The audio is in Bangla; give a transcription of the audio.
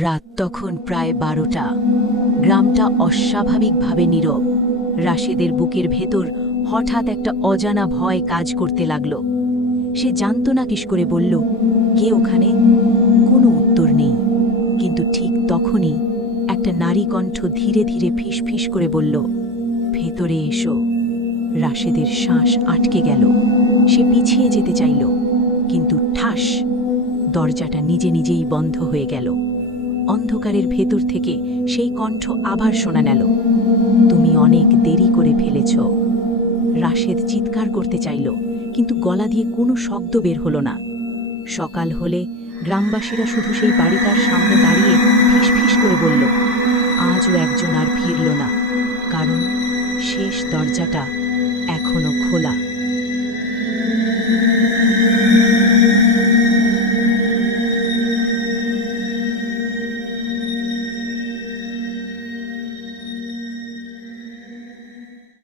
রাত তখন প্রায় 12টা। গ্রামটা অস্বাভাবিকভাবে নীরব। রাশেদের বুকের ভেতর হঠাৎ একটা অজানা ভয় কাজ করতে লাগল। সে জানত না কিস করে বলল, কে ওখানে? কোনো উত্তর নেই। কিন্তু ঠিক তখনই একটা নারী কণ্ঠ ধীরে ধীরে ফিসফিস করে বলল, ভেতরে এসো। রাশেদের শ্বাস আটকে গেল। সে পিছিয়ে যেতে চাইল, কিন্তু ঠাস, দরজাটা নিজে নিজেই বন্ধ হয়ে গেল। অন্ধকারের ভেতর থেকে সেই কণ্ঠ আবার শোনা গেল, তুমি অনেক দেরি করে ফেলেছ। রাশেদ চিৎকার করতে চাইল, কিন্তু গলা দিয়ে কোনো শব্দ বের হলো না। সকাল হলে গ্রামবাসীরা শুধু সেই বাড়িটার সামনে দাঁড়িয়ে ফিসফিস করে বলল, আজও একজন আর ফিরল না, কারণ শেষ দরজাটা এখনো খোলা।